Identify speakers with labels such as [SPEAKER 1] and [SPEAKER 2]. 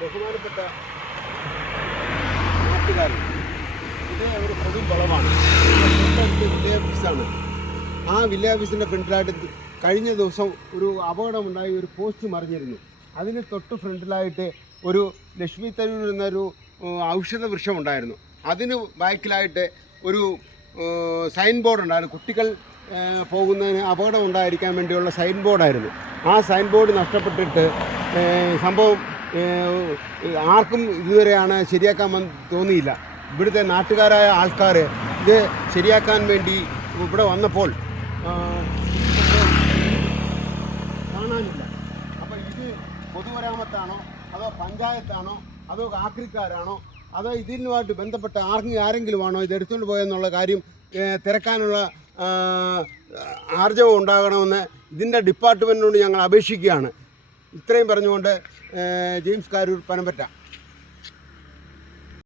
[SPEAKER 1] ബഹുമാനപ്പെട്ട നാട്ടുകാരൻ ഇത് ഒരു കൊടും വില്ലേ ഓഫീസാണ് ആ വില്ലേ ഓഫീസിന്റെ ഫ്രണ്ടിലായിട്ട് കഴിഞ്ഞ ദിവസം ഒരു അപകടമുണ്ടായി ഒരു പോസ്റ്റ് മറിഞ്ഞിരുന്നു. അതിന് തൊട്ട് ഫ്രണ്ടിലായിട്ട് ഒരു ലക്ഷ്മി തരൂർ എന്നൊരു ഔഷധ വൃക്ഷം ഉണ്ടായിരുന്നു അതിന് ബാക്കിലായിട്ട് ഒരു സൈൻ ബോർഡ് ഉണ്ടായിരുന്നു. കുട്ടികൾ പോകുന്നതിന് അപകടം ഉണ്ടായിരിക്കാൻ വേണ്ടിയുള്ള സൈൻ ബോർഡായിരുന്നു ആ സൈൻ ബോർഡ് നഷ്ടപ്പെട്ടിട്ട് സംഭവം ആർക്കും ഇതുവരെയാണ് ശരിയാക്കാൻ തോന്നിയില്ല. ഇവിടുത്തെ നാട്ടുകാരായ ആൾക്കാർ ഇത് ശരിയാക്കാൻ വേണ്ടി ഇവിടെ വന്നപ്പോൾ കാണാനില്ല. അപ്പോൾ ഇത് പൊതുമരാമത്താണോ? അതോ പഞ്ചായത്താണോ? അതോ ആക്രിക്കാരാണോ? അതോ ഇതിനുമായിട്ട് ബന്ധപ്പെട്ട ആർക്കും ആരെങ്കിലും ആണോ ഇത് എടുത്തുകൊണ്ട് പോയെന്നുള്ള കാര്യം തിരക്കാനുള്ള ആർജവം ഉണ്ടാകണമെന്ന് ഇതിന്റെ ഡിപ്പാർട്ട്മെന്റിനോട് ഞങ്ങൾ അപേക്ഷിക്കുകയാണ്. ഇത്രയും പറഞ്ഞുകൊണ്ട് ജെയിംസ് കാരൂർ പനമ്പറ്റ.